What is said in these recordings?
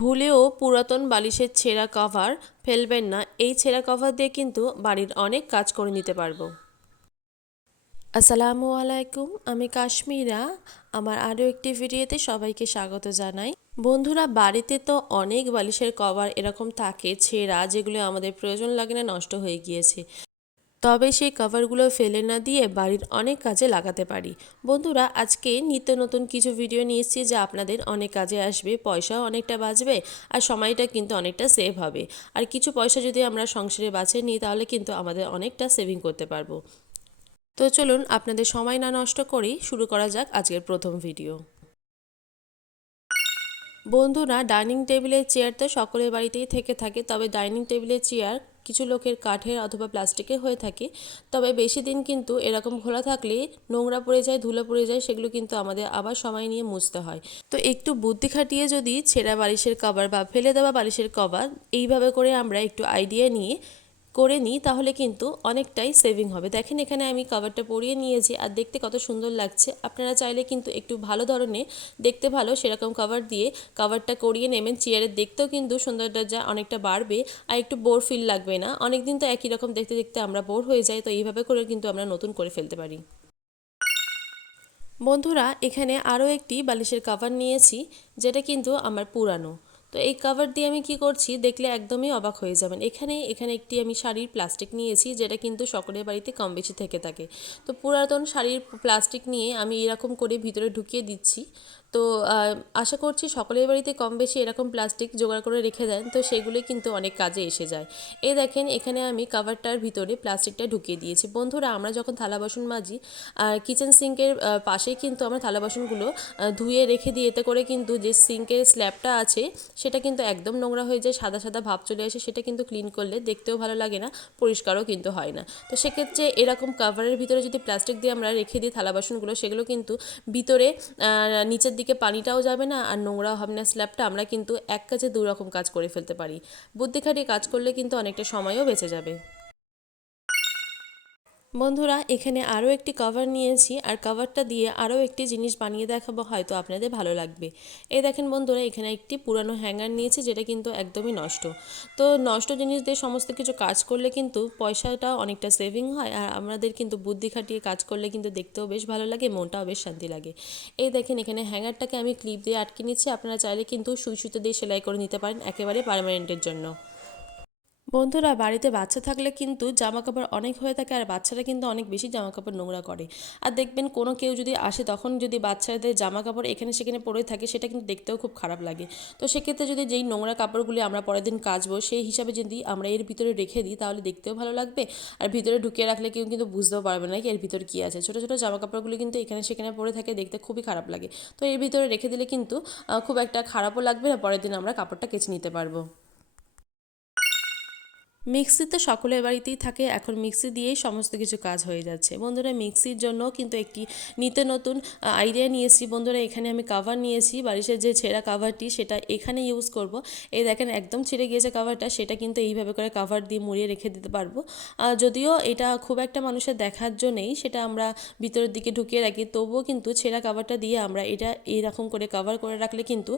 ভুলেও পুরাতন বালিশের ছেঁড়া কভার ফেলবেন না। এই ছেঁড়া কভার দিয়ে কিন্তু বাড়ির অনেক কাজ করে নিতে পারবো। আসসালামু আলাইকুম, আমি কাশ্মীরা। আমার আরও একটি ভিডিওতে সবাইকে স্বাগত জানাই। বন্ধুরা, বাড়িতে তো অনেক বালিশের কভার এরকম থাকে ছেঁড়া, যেগুলো আমাদের প্রয়োজন লাগে না, নষ্ট হয়ে গিয়েছে। তবে সেই কভারগুলো ফেলে না দিয়ে বাড়ির অনেক কাজে লাগাতে পারি। বন্ধুরা, আজকে নিত্য নতুন কিছু ভিডিও নিয়ে এসেছি যা আপনাদের অনেক কাজে আসবে, পয়সাও অনেকটা বাঁচবে আর সময়টা কিন্তু অনেকটা সেভ হবে। আর কিছু পয়সা যদি আমরা সংসারে বাঁচিয়ে নিই তাহলে কিন্তু আমাদের অনেকটা সেভিং করতে পারবো। তো চলুন, আপনাদের সময় না নষ্ট করেই শুরু করা যাক আজকের প্রথম ভিডিও। বন্ধুরা, ডাইনিং টেবিলের চেয়ার তো সকলের বাড়িতেই থেকে থাকে, তবে ডাইনিং টেবিলের চেয়ার কিছু লোকের কাঠের অথবা প্লাস্টিকের হয়ে থাকে। তবে বেশি দিন কিন্তু এরকম খোলা থাকলে নোংরা পড়ে যায়, ধুলো পড়ে যায়, সেগুলো কিন্তু আমাদের আবার সময় নিয়ে মুছতে হয়। তো একটু বুদ্ধি খাটিয়ে যদি ছেঁড়া বালিশের কভার বা ফেলে দেওয়া বালিশের কভার এইভাবে করে আমরা একটু আইডিয়া নিয়ে করে নিই তাহলে কিন্তু অনেকটাই সেভিং হবে। দেখেন, এখানে আমি কভারটা পরিয়ে নিয়েছি আর দেখতে কত সুন্দর লাগছে। আপনারা চাইলে কিন্তু একটু ভালো ধরনের, দেখতে ভালো সেরকম কভার দিয়ে কভারটা করিয়ে নেবেন। চেয়ারের দেখতেও কিন্তু সৌন্দর্যটা অনেকটা বাড়বে আর একটু বোর ফিল লাগবে না। অনেক দিন তো একই রকম দেখতে দেখতে আমরা বোর হয়ে যাই, তো এইভাবে করে কিন্তু আমরা নতুন করে ফেলতে পারি। বন্ধুরা, এখানে আরও একটি বালিশের কভার নিয়েছি যেটা কিন্তু আমার পুরানো। তো এই কভার দিয়ে আমি কি করছি দেখলে একদমই অবাক হয়ে যাবেন। এখানে একটি আমি শাড়ির প্লাস্টিক নিয়েছি যেটা কিন্তু সকলের বাড়িতে কম বেশি থেকে থাকে। তো পুরাতন শাড়ির প্লাস্টিক নিয়ে আমি এরকম করে ভিতরে ঢুকিয়ে দিচ্ছি। তো আশা করছি সকলের বাড়িতে কম বেশি এরকম প্লাস্টিক জোগাড় করে রেখে দেন, তো সেগুলোই কিন্তু অনেক কাজে এসে যায়। এই দেখেন, এখানে আমি কভারটার ভিতরে প্লাস্টিকটা ঢুকিয়ে দিয়েছি। বন্ধুরা, আমরা যখন থালা বাসন মাজি আর কিচেন সিঙ্কের পাশেই কিন্তু আমরা থালা বাসনগুলো ধুয়ে রেখে দিই, এতে করে কিন্তু যে সিঙ্কের স্ল্যাবটা আছে সেটা কিন্তু একদম নোংরা হয়ে যায়, সাদা সাদা ভাব চলে আসে। সেটা কিন্তু ক্লিন করলে দেখতেও ভালো লাগে না, পরিষ্কারও কিন্তু হয় না। তো সেক্ষেত্রে এরকম কাভারের ভিতরে যদি প্লাস্টিক দিয়ে আমরা রেখে দিই থালা বাসনগুলো, সেগুলো কিন্তু ভিতরে নিচের দিকে পানিটাও যাবে না আর নোংরাও হবে না স্ল্যাবটা। আমরা কিন্তু এক কাজে দু রকম কাজ করে ফেলতে পারি। বুদ্ধি খাটিয়ে কাজ করলে কিন্তু অনেকটা সময়ও বেঁচে যাবে। বন্ধুরা, এখানে আরও একটি কভার নিয়েছি আর কভারটা দিয়ে আরও একটি জিনিস বানিয়ে দেখাবো, হয়তো আপনাদের ভালো লাগবে। এই দেখেন বন্ধুরা, এখানে একটি পুরানো হ্যাঙ্গার নিয়েছি যেটা কিন্তু একদমই নষ্ট। তো নষ্ট জিনিস দিয়ে সমস্ত কিছু কাজ করলে কিন্তু পয়সাটাও অনেকটা সেভিং হয় আর আমাদের কিন্তু বুদ্ধি খাটিয়ে কাজ করলে কিন্তু দেখতেও বেশ ভালো লাগে, মনটাও বেশ শান্তি লাগে। এই দেখেন, এখানে হ্যাঙ্গারটাকে আমি ক্লিপ দিয়ে আটকে নিচ্ছি। আপনারা চাইলে কিন্তু সুই সুতো দিয়ে সেলাই করে নিতে পারেন একেবারে পার্মানেন্টের জন্য। বন্ধুরা, বাড়িতে বাচ্চা থাকলে কিন্তু জামা কাপড় অনেক হয়ে থাকে আর বাচ্চারা কিন্তু অনেক বেশি জামা কাপড় নোংরা করে। আর দেখবেন কোনো কেউ যদি আসে তখন যদি বাচ্চাদের জামা কাপড় এখানে সেখানে পড়ে থাকে, সেটা কিন্তু দেখতেও খুব খারাপ লাগে। তো সেক্ষেত্রে যদি যেই নোংরা কাপড়গুলি আমরা পরের দিন কাচবো সেই হিসাবে যদি আমরা এর ভিতরে রেখে দিই তাহলে দেখতেও ভালো লাগবে আর ভিতরে ঢুকিয়ে রাখলে কেউ কিন্তু বুঝতেও পারবে না কি এর ভিতরে কী আছে। ছোটো ছোটো জামা কাপড়গুলি কিন্তু এখানে সেখানে পড়ে থাকে, দেখতে খুবই খারাপ লাগে। তো এর ভিতরে রেখে দিলে কিন্তু খুব একটা খারাপও লাগবে না, পরের দিন আমরা কাপড়টা কেচে নিতে পারবো। মিক্সি তো সকলের বাড়িতেই থাকে, এখন মিক্সি দিয়েই সমস্ত কিছু কাজ হয়ে যাচ্ছে। বন্ধুরা, মিক্সির জন্য কিন্তু একটি নিত্য নতুন আইডিয়া নিয়েছি। বন্ধুরা, এখানে আমি কাভার নিয়েছি, বালিশের যে ছেঁড়া কাভারটি সেটা এখানে ইউজ করব। এই দেখেন, একদম ছিঁড়ে গিয়েছে কাভারটা, সেটা কিন্তু এইভাবে করে কাভার দিয়ে মুড়িয়ে রেখে দিতে পারবো। যদিও এটা খুব একটা মানুষের দেখার জন্যেই সেটা আমরা ভিতরের দিকে ঢুকিয়ে রাখি, তবুও কিন্তু ছেঁড়া কাভারটা দিয়ে আমরা এটা এইরকম করে কাভার করে রাখলে কিন্তু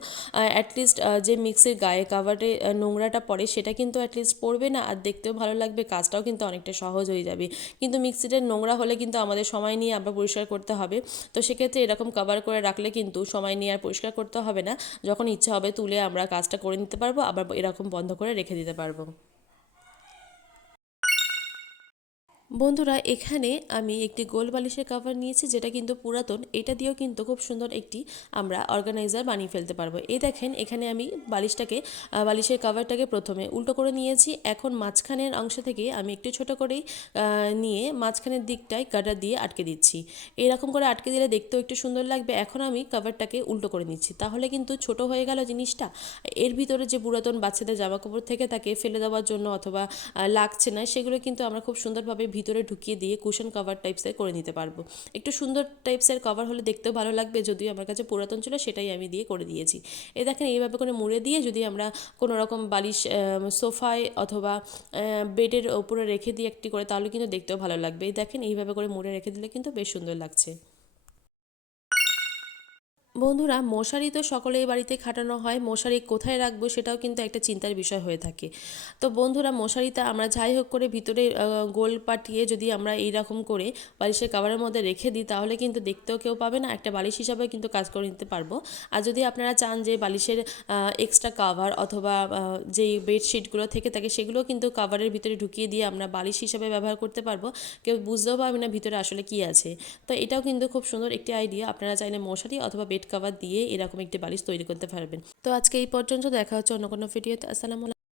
অ্যাটলিস্ট যে মিক্সির গায়ে কাভারে নোংরাটা পড়ে সেটা কিন্তু অ্যাটলিস্ট পড়বে না আর দেখতেও ভালো লাগবে, কাজটাও কিন্তু অনেকটা সহজ হয়ে যাবে। কিন্তু মিক্সিটা নোংরা হলে কিন্তু আমাদের সময় নিয়ে আবার পরিষ্কার করতে হবে। তো সেক্ষেত্রে এরকম কভার করে রাখলে কিন্তু সময় নিয়ে আর পরিষ্কার করতে হবে না, যখন ইচ্ছা হবে তুলে আমরা কাজটা করে নিতে পারবো, আবার এরকম বন্ধ করে রেখে দিতে পারবো। বন্ধুরা, এখানে আমি একটি গোল বালিশের কভার নিয়েছি যেটা কিন্তু পুরাতন। এটা দিয়েও কিন্তু খুব সুন্দর একটি আমরা অর্গানাইজার বানিয়ে ফেলতে পারবো। এই দেখেন, এখানে আমি বালিশের কভারটাকে প্রথমে উল্টো করে নিয়েছি। এখন মাঝখানের অংশ থেকে আমি একটু ছোট করেই নিয়ে মাঝখানের দিকটায় গার্ডার দিয়ে আটকে দিচ্ছি। এরকম করে আটকে দিলে দেখতেও একটু সুন্দর লাগবে। এখন আমি কভারটাকে উল্টো করে নিচ্ছি, তাহলে কিন্তু ছোট হয়ে গেল জিনিসটা। এর ভিতরে যে পুরাতন বাচ্চাদের জামাকাপড় থেকে থাকে ফেলে দেওয়ার জন্য অথবা লাগছে না, সেগুলো কিন্তু আমরা খুব সুন্দরভাবে ভিতরে ঢুকিয়ে দিয়ে কুশন কভার টাইপসের করে নিতে পারবো। একটু সুন্দর টাইপসের কভার হলে দেখতেও ভালো লাগবে, যদিও আমার কাছে পুরাতন ছিল সেটাই আমি দিয়ে করে দিয়েছি। এই দেখেন, এইভাবে করে মুড়ে দিয়ে যদি আমরা কোনো রকম বালিশ সোফায় অথবা বেডের ওপরে রেখে দিই একটি করে, তাহলে কিন্তু দেখতেও ভালো লাগবে। এই দেখেন, এইভাবে করে মুড়ে রেখে দিলে কিন্তু বেশ সুন্দর লাগছে। বন্ধুরা, মশারি তো সকলেই বাড়িতে খাটানো হয়, মশারি কোথায় রাখবো সেটাও কিন্তু একটা চিন্তার বিষয় হয়ে থাকে। তো বন্ধুরা, মশারিটা আমরা যাই হোক করে ভিতরে গোল পাটিয়ে যদি আমরা এইরকম করে বালিশের কাভারের মধ্যে রেখে দিই, তাহলে কিন্তু দেখতেও কেউ পাবে না, একটা বালিশ হিসাবে কিন্তু কাজ করে নিতে পারবো। আর যদি আপনারা চান যে বালিশের এক্সট্রা কাভার অথবা যেই বেডশিটগুলো থেকে থাকে সেগুলো কিন্তু কাভারের ভিতরে ঢুকিয়ে দিয়ে আমরা বালিশ হিসাবে ব্যবহার করতে পারবো, কেউ বুঝতেও পারবে না ভিতরে আসলে কী আছে। তো এটাও কিন্তু খুব সুন্দর একটি আইডিয়া, আপনারা চাইলে মশারি অথবা বেড কভার দিয়ে এরকম একটি বালিশ তৈরি করতে পারবেন। তো আজকে এই পর্যন্ত, দেখা হচ্ছে অন্য কোনো ভিডিওতে। আসসালামু আলাইকুম।